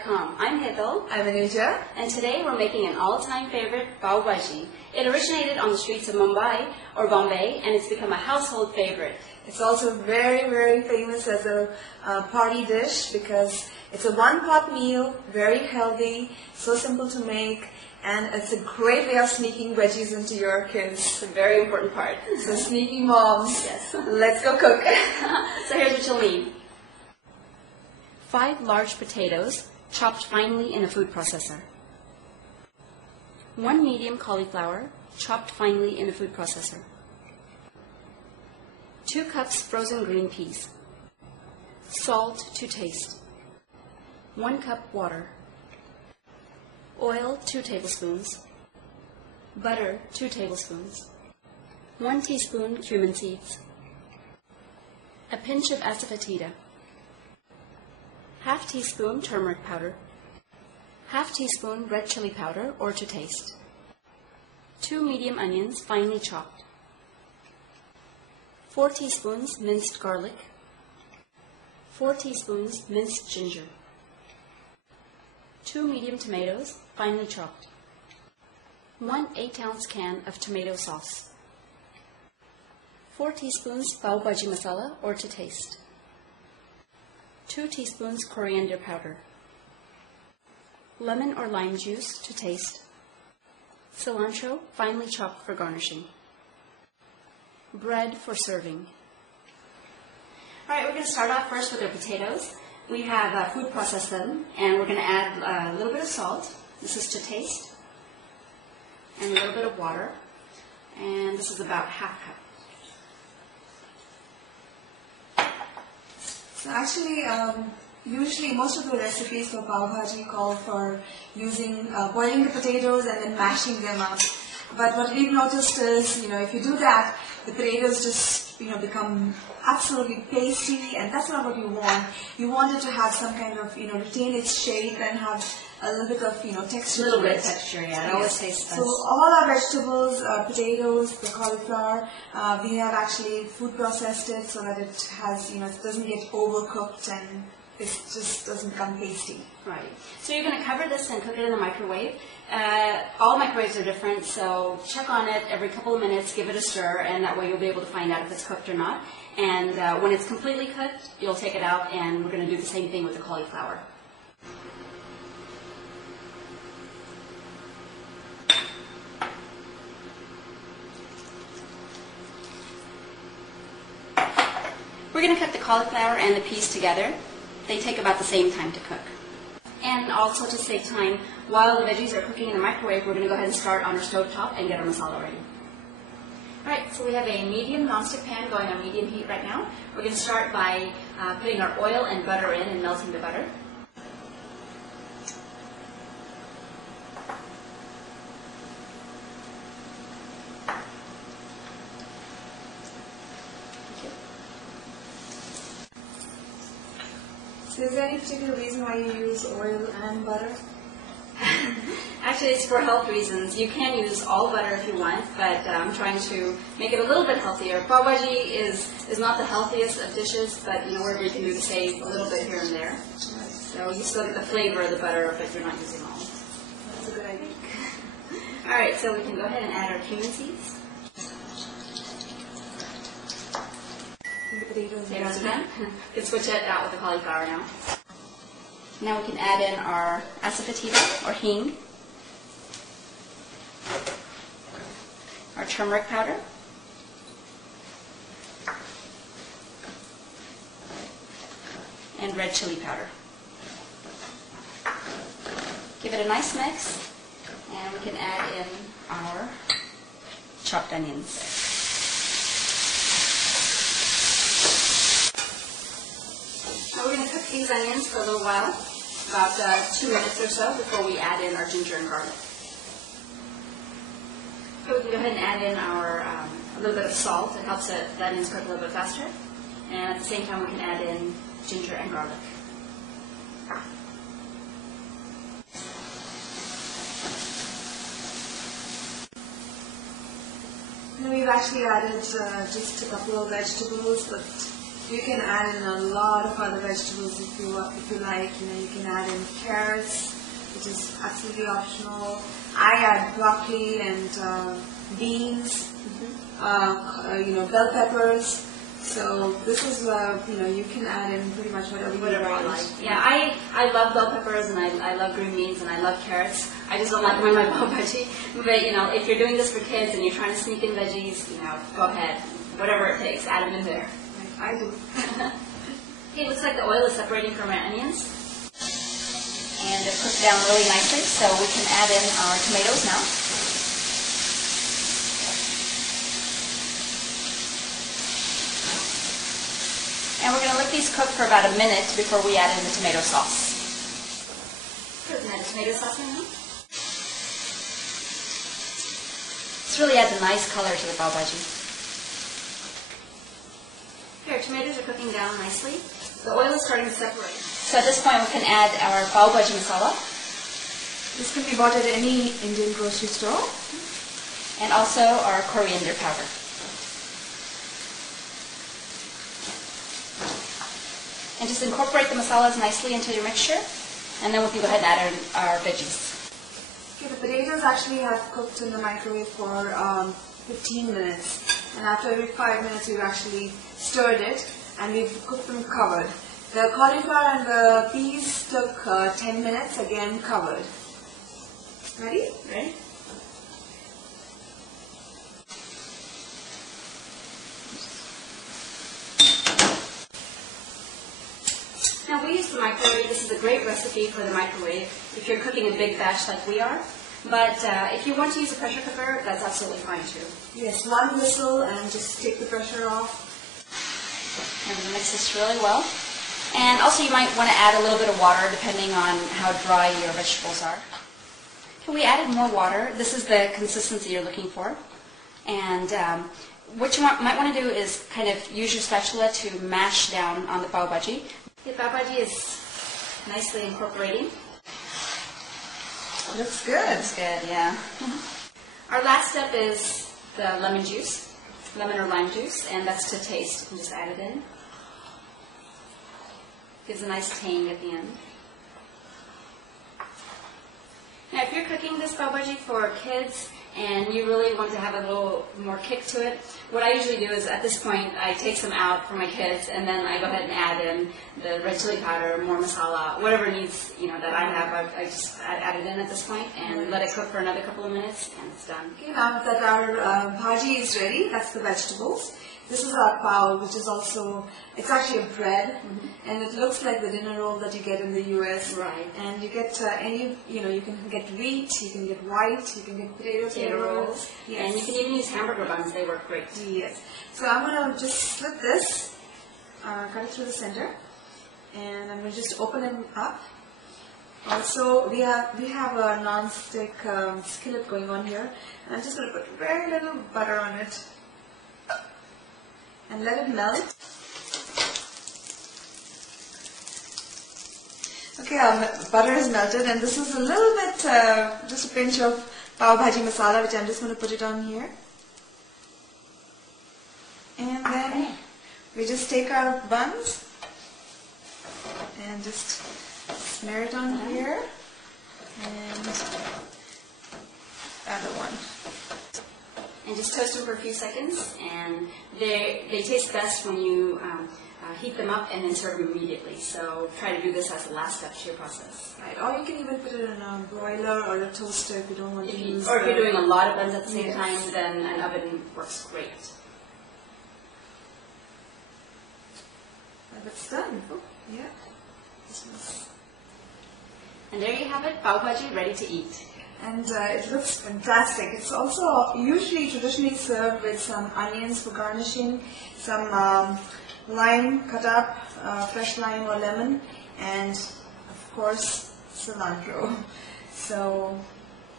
mp3.com. I'm Hetal. I'm Anuja. And today we're making an all-time favorite, Pav Bhaji. It originated on the streets of Mumbai or Bombay, and it's become a household favorite. It's also very, very famous as a party dish because it's a one-pot meal, very healthy, so simple to make, and it's a great way of sneaking veggies into your kids. It's a very important part. So sneaky moms, yes. Let's go cook. So here's what you'll need. 5 large potatoes, chopped finely in a food processor. 1 medium cauliflower, chopped finely in a food processor. 2 cups frozen green peas. Salt to taste. 1 cup water. Oil 2 tablespoons. Butter 2 tablespoons. 1 teaspoon cumin seeds. A pinch of asafoetida. Half teaspoon turmeric powder. Half teaspoon red chili powder or to taste. 2 medium onions finely chopped. 4 teaspoons minced garlic. 4 teaspoons minced ginger. 2 medium tomatoes finely chopped. 1 8-ounce can of tomato sauce. 4 teaspoons Pav Bhaji masala or to taste. 2 teaspoons coriander powder. Lemon or lime juice to taste. Cilantro finely chopped for garnishing. Bread for serving. All right, we're going to start off first with our potatoes. We have food processed them, and we're going to add a little bit of salt. This is to taste. And a little bit of water. And this is about half cup. So actually, usually most of the recipes for Pav Bhaji call for using boiling the potatoes and then mashing them up. But what we've noticed is, if you do that, the potatoes just, become absolutely pasty, and that's not what you want. You want it to have some kind of, retain its shape and have a little bit of, texture. A little bit of texture, yeah. It always tastes best. So all our vegetables, potatoes, the cauliflower, we have actually food processed it so that it has, it doesn't get overcooked and it just doesn't come pasty. Right. So you're going to cover this and cook it in the microwave. All microwaves are different, so check on it every couple of minutes, give it a stir, and that way you'll be able to find out if it's cooked or not. And when it's completely cooked, you'll take it out, and we're going to do the same thing with the cauliflower. We're going to cook the cauliflower and the peas together. They take about the same time to cook. And also to save time, while the veggies are cooking in the microwave, we're going to go ahead and start on our stove top and get our masala ready. Alright, so we have a medium nonstick pan going on medium heat right now. We're going to start by putting our oil and butter in and melting the butter. So is there any particular reason why you use oil and butter? Actually, it's for health reasons. You can use all butter if you want, but I'm trying to make it a little bit healthier. Pav Bhaji is not the healthiest of dishes, but whatever you can do to save a little bit here and there. So you still get the flavor of the butter, but you're not using all. That's a good idea. All right, so we can go ahead and add our cumin seeds. The potatoes again. You can switch it out with the cauliflower now. Now we can add in our asafoetida or hing, our turmeric powder, and red chili powder. Give it a nice mix, and we can add in our chopped onions. Now we're going to cook these onions for a little while, about 2 minutes or so before we add in our ginger and garlic. So we can go ahead and add in our a little bit of salt. It helps the onions cook a little bit faster. And at the same time we can add in ginger and garlic. And we've actually added just a couple of vegetables, but You can add in a lot of other vegetables if you like. You can add in carrots, which is absolutely optional. I add broccoli and beans, bell peppers. So this is you can add in pretty much whatever you like. Yeah, I love bell peppers and I love green beans and I love carrots. I just don't like them in my Pav Bhaji. But if you're doing this for kids and you're trying to sneak in veggies, go ahead. Whatever it takes, add them in there. I do. Okay, it looks like the oil is separating from our onions. And they're cooked down really nicely, so we can add in our tomatoes now. And we're going to let these cook for about a minute before we add in the tomato sauce. Put in the tomato sauce in now. This really adds a nice color to the Pav Bhaji. Here, our tomatoes are cooking down nicely. The oil is starting to separate. So at this point we can add our Pav Bhaji masala. This can be bought at any Indian grocery store. And also our coriander powder. And just incorporate the masalas nicely into your mixture. And then we can go ahead and add our veggies. Okay, the potatoes actually have cooked in the microwave for 15 minutes. And after every 5 minutes we've actually stirred it and we've cooked them covered. The cauliflower and the peas took 10 minutes, again covered. Ready? Ready? Now we use the microwave. This is a great recipe for the microwave if you're cooking a big batch like we are. But if you want to use a pressure cooker, that's absolutely fine too. Yes, one whistle and just take the pressure off. And we're going to mix this really well. And also you might want to add a little bit of water depending on how dry your vegetables are. Okay, we added more water. This is the consistency you're looking for. And what you might want to do is kind of use your spatula to mash down on the Pav Bhaji. The Pav Bhaji is nicely incorporating. Looks good. Looks good, yeah. Our last step is the lemon juice, lemon or lime juice, and that's to taste. You can just add it in. Gives a nice tang at the end. Now, if you're cooking this Pav Bhaji for kids and you really want to have a little more kick to it, what I usually do is at this point I take some out for my kids and then I go ahead and add in the red chili powder, more masala, whatever needs that I have. I just add it in at this point and let it cook for another couple of minutes and it's done. Okay, now that our bhaji is ready, that's the vegetables. This is our pav, which is also, it's actually a bread, and it looks like the dinner roll that you get in the US. Right. And you get you can get wheat, you can get white, you can get potato rolls. Yes. And you can even use hamburger buns, they work great. Yes. So I'm going to just slit this, cut it through the center, and I'm going to just open it up. Also, we have a non-stick skillet going on here, and I'm just going to put very little butter on it. And let it melt. Okay, our butter is melted, and this is a little bit, just a pinch of Pav Bhaji masala, which I'm just going to put it on here. And then we just take our buns and just smear it on here, and other one. And just toast them for a few seconds, and they taste best when you heat them up and then serve them immediately. So try to do this as the last step to your process. Right. Or you can even put it in a broiler or a toaster if you don't want to use. Or if you're doing a lot of buns at the same time, then an oven works great. That's done. Oh, yeah. And there you have it, Pav Bhaji ready to eat. And it looks fantastic. It's also usually traditionally served with some onions for garnishing, some lime cut up, fresh lime or lemon, and of course cilantro. So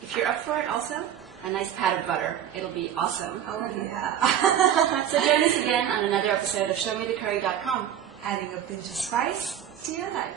if you're up for it also, a nice pat of butter. It'll be awesome. Oh yeah. So join us again on another episode of ShowMeTheCurry.com. Adding a pinch of spice to your life.